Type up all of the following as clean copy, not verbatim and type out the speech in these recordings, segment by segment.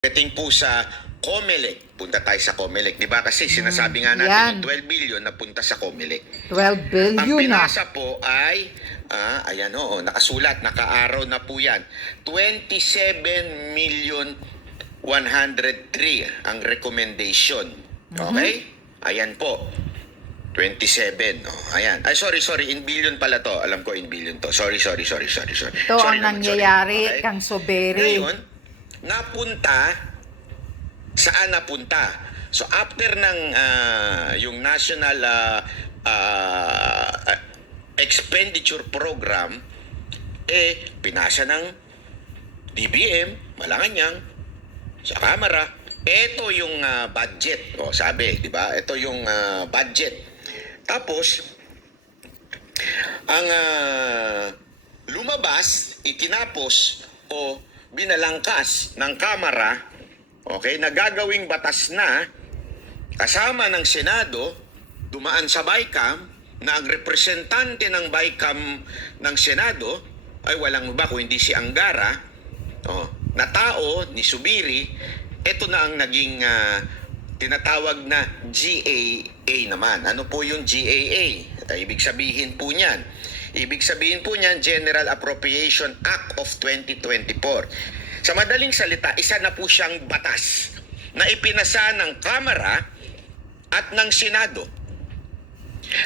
Pagdating po sa COMELEC, punta tayo sa COMELEC, di ba? Kasi sinasabi nga natin yung 12 billion na punta sa COMELEC. 12 billion Ang na. pinasa po ay, ayan o, nakasulat, nakaaraw na po yan. 27 million 103 ang recommendation. Okay? Ayan po. 27. Oh, ayan. Ay, sorry. In billion pala to. Alam ko in billion to. Sorry. Ito Sorry ang naman, nangyayari, sorry. Okay? Kang Soberi. Ngayon, napunta, saan napunta? So after ng yung National Expenditure Program, pinasa ng DBM, Malacanang, sa Kamara. Ito yung budget. O, sabi, di ba? Ito yung budget. Tapos, ang lumabas, itinapos o binalangkas ng Kamara, okay, na gagawing batas na kasama ng Senado, dumaan sa BICAM, na ang representante ng BICAM ng Senado ay walang iba kung hindi si Angara, na tao ni Zubiri. Ito na ang naging tinatawag na GAA naman. Ano po yung GAA? Ibig sabihin po niyan. General Appropriation Act of 2024. Sa madaling salita, isa na po siyang batas na ipinasa ng Kamara at ng Senado.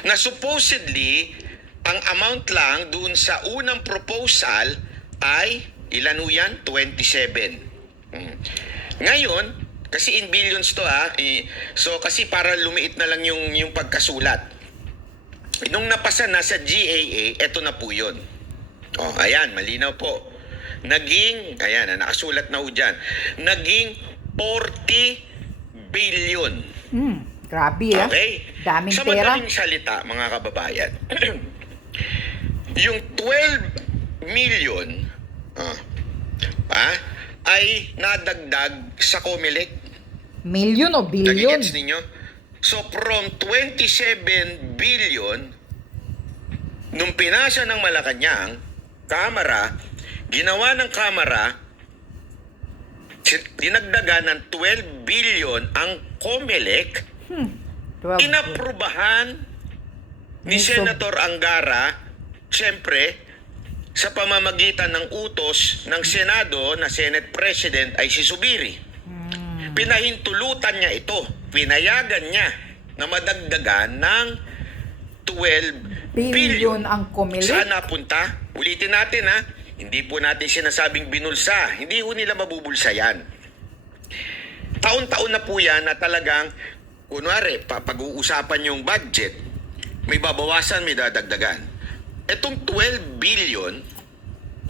Na supposedly, ang amount lang dun sa unang proposal ay, ilan ho yan? 27. Ngayon, kasi in billions to so kasi para lumiit na lang yung pagkasulat. Nung napasa na sa GAA, eto na po yun. Ayan, malinaw po. Naging, ayan, nakasulat na ho dyan. Naging 40 billion. Grabe Okay? Daming sa pera. madaling salita, mga kababayan, yung 12 million ay nadagdag sa COMELEC. Million o billion? Nagigets ninyo? So from 27 billion, nung pinasa ng Malacanang, Kamara, ginawa ng Kamara, dinagdagan ng 12 billion ang COMELEC, 12 inaprubahan ni Senator Angara, siyempre, sa pamamagitan ng utos ng Senado na Senate President ay si Zubiri. Pinahintulutan niya ito. Pinayagan niya na madagdagan ng 12 billion. ang COMELEC. Saan napunta? Ulitin natin Hindi po natin sinasabing binulsa. Hindi po nila mabubulsa yan. Taon-taon na po yan na talagang, kunwari, pag-uusapan yung budget, may babawasan, may dadagdagan. Itong 12 billion,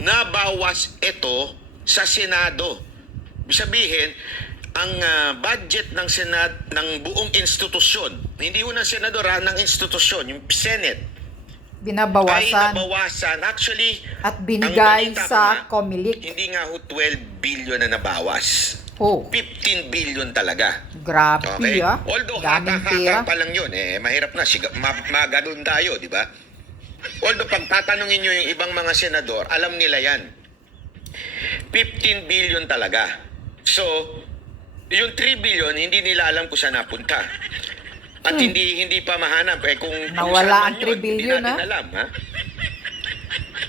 nabawas ito sa Senado. Ibig sabihin, ang budget ng Senado, ng buong institusyon, hindi ho ng Senador ng institusyon, yung Senate, ay nabawasan. Actually, At binigay ang balita sa ko COMELEC. hindi nga ho 12 billion na nabawas. 15 billion talaga. Grabe Okay? Although Daming haka-haka pera. pa lang yun, mahirap na. Maganon tayo, di ba? Although pag tatanungin nyo yung ibang mga senador, alam nila yan. 15 billion talaga. So, yung 3 billion, hindi nila alam kung saan napunta. At hindi pa mahanap. Kung Nawala saan man ang 3 yun, billion, hindi natin alam.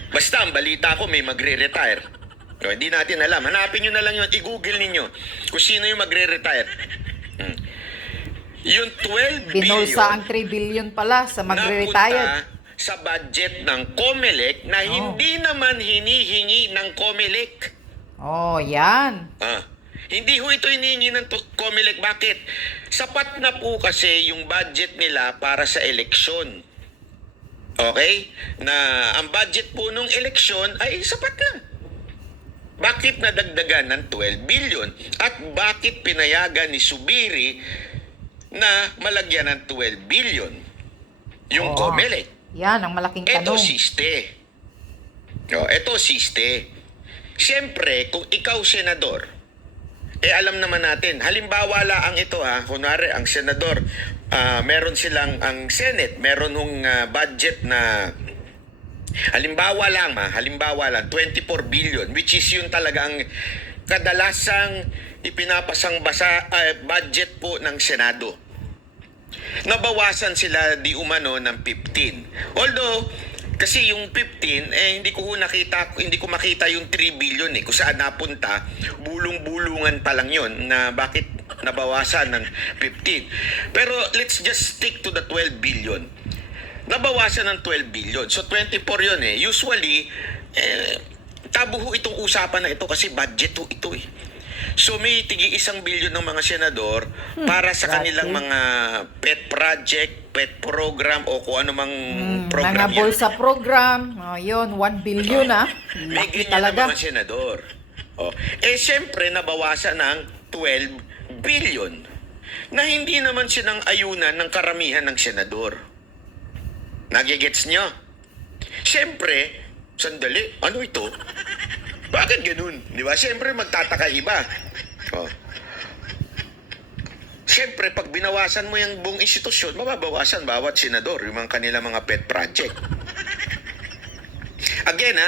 Basta, ang balita ko, may magre-retire. No, hindi natin alam. Hanapin nyo na lang yun. I-google ninyo kung sino yung magre-retire. Yung 12 billion Binulsa ang 3 billion pala sa magre-retired. napunta sa budget ng COMELEC na hindi naman hinihingi ng COMELEC. Yan. Hindi ho ito hinihingi ng COMELEC. Bakit? Sapat na po kasi yung budget nila para sa eleksyon. Okay? Na ang budget po nung eleksyon ay sapat na. Bakit nadagdagan ng 12 billion? At bakit pinayagan ni Zubiri na malagyan ng 12 billion yung COMELEC? Yan ang malaking tanong. Ito siste. Siyempre, kung ikaw senador, alam naman natin, halimbawa lang ito kunwari ang senador, meron silang, ang Senate, meron hong budget na halimbawa lang 24 billion, which is yun talagang kadalasang ipinapasang budget po ng Senado. Nabawasan sila di umano ng 15. Although, kasi yung 15, hindi ko makita yung 3 billion kung saan napunta, bulong-bulungan pa lang yun na bakit nabawasan ng 15. Pero let's just stick to the 12 billion. Nabawasan ng 12 billion. So 24 yun Usually, tabu ho itong usapan na ito kasi budget ho ito So may tigi 1 billion ng mga senador para sa kanilang mga pet project, pet program o kung ano mang program Mga bolsa program. Yun, 1 billion May Laki ganyan talaga. ng mga senador. Siyempre, nabawasan ng 12 billion na hindi naman sinang ayunan ng karamihan ng senador. Nagigets nyo? Siyempre, sandali, ano ito? Bakit ganun? Di ba? Siyempre, magtataka iba. Siyempre, pag binawasan mo yung buong institusyon, mababawasan bawat senador, yung mga kanila mga pet project. Again,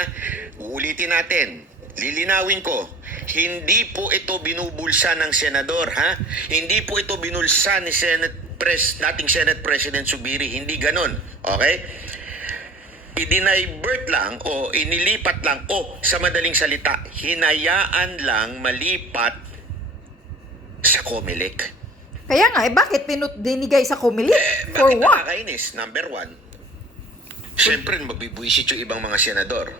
uulitin natin. Lilinawin ko, hindi po ito binubulsa ng senador, Hindi po ito binulsa ni dating Senate President Zubiri. Hindi ganon. Okay? I-divert lang o inilipat lang o sa madaling salita, hinayaan lang malipat sa COMELEC. Kaya nga, bakit dinigay sa Comelec? For Bakit what? nakakainis? Number 1, siyempre mabibuisit yung ibang mga senador.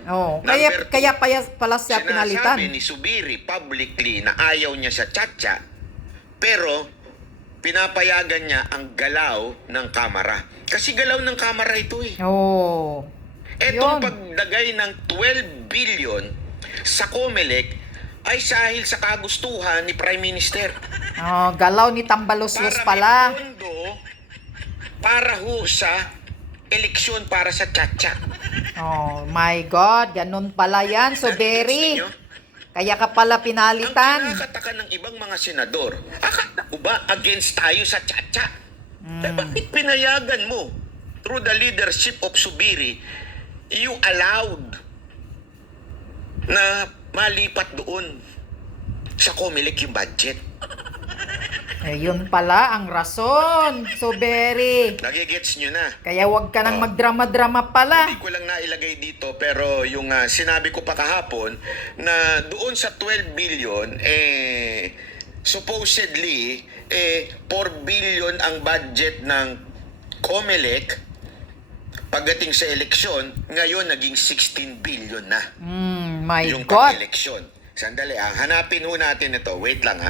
Kaya pala siya pinalitan. Sinasabi ni Zubiri publicly na ayaw niya sa Chacha, pero pinapayagan niya ang galaw ng Kamara. Kasi galaw ng Kamara ito Etong Yun. pagdagay ng 12 billion sa COMELEC ay sahil sa kagustuhan ni Prime Minister. Galaw ni Tambaluslos pala. May pondo para ho sa eleksyon para sa Chacha. Oh my God, ganun pala yan. So, very. Kaya ka pala Ang pinalitan. kinakataka ng ibang mga senador, akala ko ba against tayo sa Chacha? Bakit pinayagan mo through the leadership of Zubiri, you allowed na malipat doon sa COMELEC yung budget? Yun pala ang rason. So, very. Nagigets nyo na. Kaya wag ka nang magdrama-drama pala. Hindi ko lang nailagay dito pero yung sinabi ko pa kahapon na doon sa 12 billion supposedly 4 billion ang budget ng COMELEC pagdating sa eleksyon, ngayon naging 16 billion na. My Yung God. pag-eleksyon. Sandali hanapin ho natin ito. Wait lang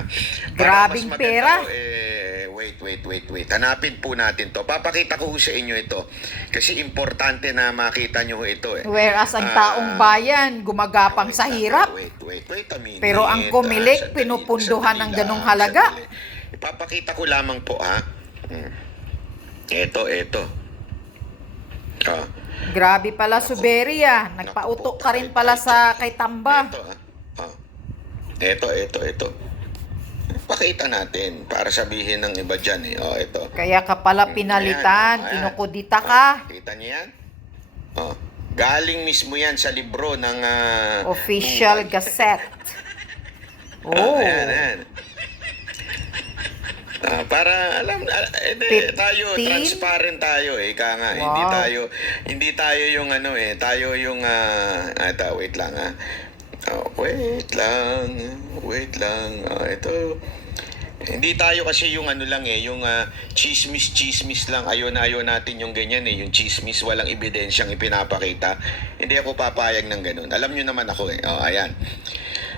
Grabing Para mas maganda pera. wait. Hanapin po natin to. Papakita ko ho sa inyo ito. Kasi importante na makita nyo ho ito Whereas ang taong bayan, gumagapang sa hirap. Wait a minute. Pero ang COMELEC, pinupunduhan ng ganong halaga. Ipapakita ko lamang po Ito. Grabe pala, Suberi Nagpautok ka rin pala sa kay Tamba. Ito. Pakita natin para sabihin ng iba dyan ito. Kaya ka pala pinalitan, Ayan. kinukudita ka. Kita niyo yan? Galing mismo yan sa libro ng Official Buhay. Gazette. Ayan. Para alam tayo 15? transparent tayo ika nga Wow. hindi tayo yung tayo yung wait lang wait lang ito hindi tayo kasi yung yung chismis lang ayaw natin yung ganyan yung chismis walang ebidensyang ipinapakita hindi ako papayag ng ganun alam nyo naman ako ayan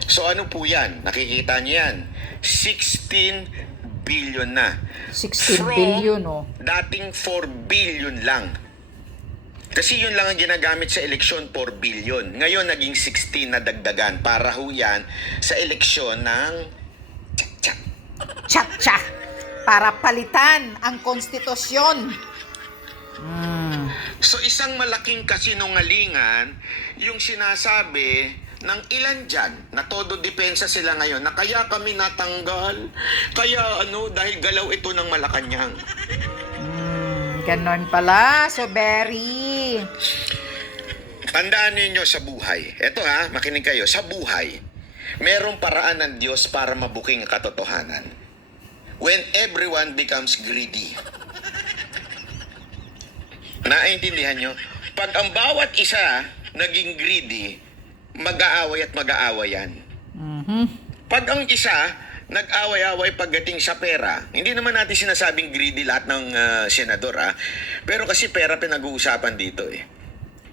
so ano po yan nakikita nyo yan 16 billion na. 16 From billion, dating 4 billion lang. Kasi yun lang ang ginagamit sa eleksyon, 4 billion. Ngayon, naging 16 na dagdagan. Para ho yan sa eleksyon ng Chacha. Para palitan ang konstitusyon. So, isang malaking kasinungalingan yung sinasabi ng ilan dyan na todo depensa sila ngayon na kaya kami natanggal kaya dahil galaw ito ng Malacanang. Ganon pala, so very. Tandaan ninyo sa buhay. Ito makinig kayo. Sa buhay, merong paraan ng Diyos para mabuking ang katotohanan. When everyone becomes greedy. Naiintindihan nyo? Pag ang bawat isa naging greedy, mag-aaway at mag-aaway yan. Pag ang isa nag-away-away pagdating sa pera, hindi naman natin sinasabing greedy lahat ng senador, pero kasi pera pinag-uusapan dito eh.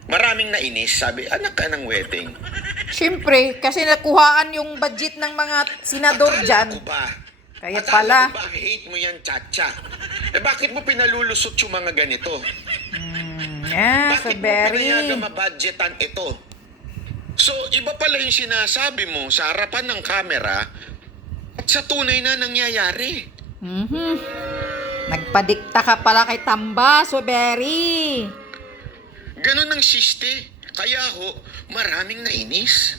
Maraming nainis, sabi, anak ka ng wedding. Siyempre, kasi nakuhaan yung budget ng mga senador dyan. Ko ba? Kaya Akala pala. ko ba hate mo yan, Chacha? Bakit mo pinalulusot yung mga ganito? So Bakit mo very... pinayagan mabudgetan ito? So, iba pala yung sinasabi mo sa harapan ng camera at sa tunay na nangyayari. Nagpadikta ka pala kay Tamba, so very... Ganon ang siste. Kaya ho, maraming nainis.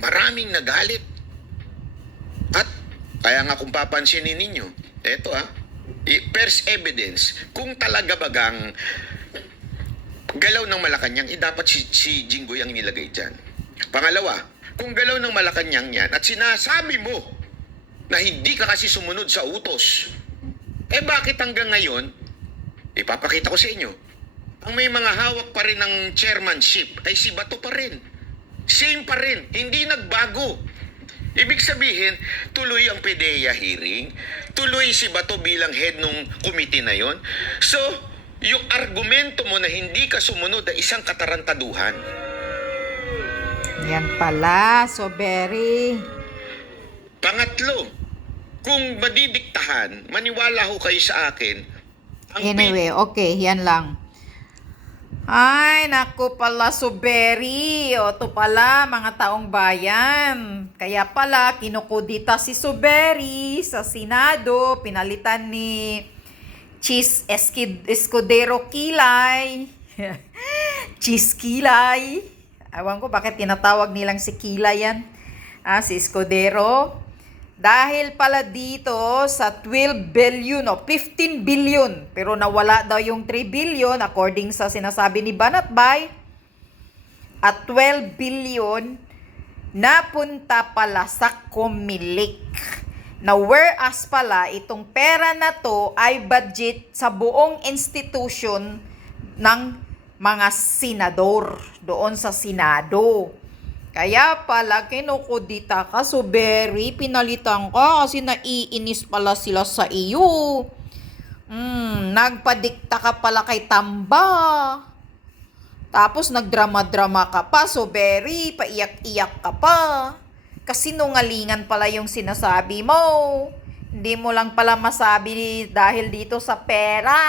Maraming nagalit. At, kaya nga kung papansinin ninyo, eto first evidence, kung talaga bagang galaw ng Malacanang, dapat si Jinggoy ang nilagay dyan. Pangalawa, kung galaw ng Malacanang yan, at sinasabi mo na hindi ka kasi sumunod sa utos, bakit hanggang ngayon, ipapakita ko sa inyo, ang may mga hawak pa rin ng chairmanship ay si Bato pa rin. Same pa rin, hindi nagbago. Ibig sabihin, tuloy ang PDEA hearing, tuloy si Bato bilang head nung committee na yon. So, yung argumento mo na hindi ka sumunod ay isang katarantaduhan. Yan pala, so very... Pangatlo, kung madidiktahan, maniwala ho kayo sa akin. Anyway, okay, yan lang. Ay, naku pala, so very. O, to pala, mga taong bayan. Kaya pala, kinukudita si Suberi sa Senado. Pinalitan ni Cheese Escudero Kilay. Cheese Kilay. Ewan ko bakit tinatawag nilang si Kilay yan. Si Escudero. Dahil pala dito sa 12 billion o 15 billion. Pero nawala daw yung 3 billion according sa sinasabi ni Banatbay. At 12 billion napunta pala sa Comelec. Na whereas pala itong pera na to ay budget sa buong institution ng mga senador doon sa Senado. Kaya pala kinukudita ka, so very pinalitan ka kasi naiinis pala sila sa iyo. Nagpadikta ka pala kay Tamba. Tapos nagdrama-drama ka pa, so very paiyak-iyak ka pa. Kasi nungalingan pala yung sinasabi mo. Hindi mo lang pala masabi dahil dito sa pera.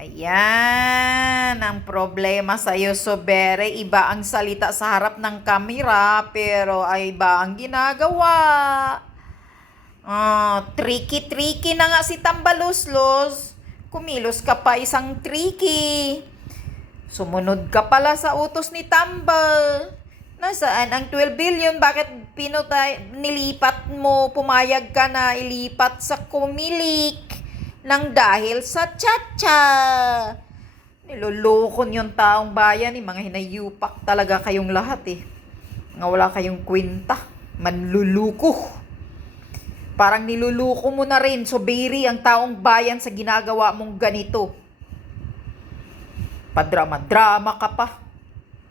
Ayan, ang problema sa iyo, Sobere. Iba ang salita sa harap ng kamera, pero ay iba ang ginagawa. Tricky na nga si Tambaluslos. Kumilos ka pa isang tricky. Sumunod ka pala sa utos ni Tambal. Nasaan ang 12 billion? Bakit nilipat mo, pumayag ka na ilipat sa Comelec? Nang dahil sa Chacha. Nilolokon yung taong bayan eh. Mga hinayupak talaga kayong lahat eh. Nga wala kayong kwenta. Manluluko. Parang niluluko mo na rin, Soberi, ang taong bayan sa ginagawa mong ganito. Padrama-drama ka pa.